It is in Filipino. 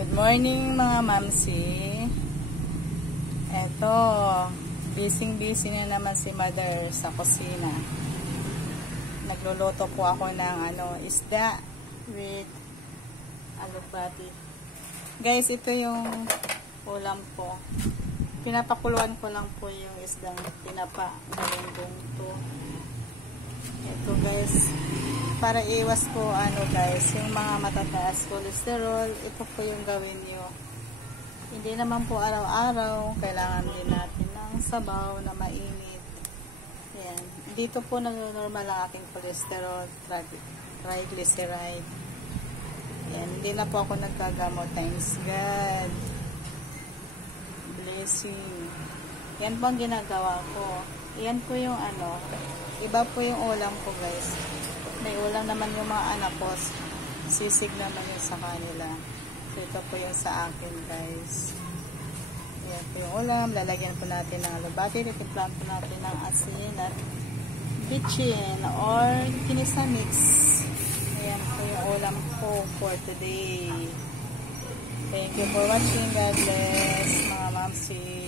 Good morning mga mamsi. Eto, busy na naman si mother sa kusina. Nagluluto po ako ng isda with alubati. Guys, ito yung ulam ko. Pinapakuluan ko lang po yung isdang tinapa. Galunggong to. Ito guys, para iwas po guys, yung mga matataas cholesterol, ito po yung gawin nyo. Hindi naman po araw-araw, kailangan din natin ng sabaw na mainit. Ayan. Dito po nag-normal ang aking cholesterol, triglyceride. Ayan. Hindi na po ako nagkagamot. Thanks God. Blessing. Yan po ang ginagawa ko. Yan po yung iba po yung ulam ko guys. May ulam naman yung mga anak ko. Sisig naman yung sa kanila. So, ito po yung sa akin guys. Ayan po yung ulam. Lalagyan po natin ng alubati. Titimplahan po natin ng asin at bitchin or kinisa mix. Ayan po yung ulam ko for today. Thank you for watching. God bless mga mamsi.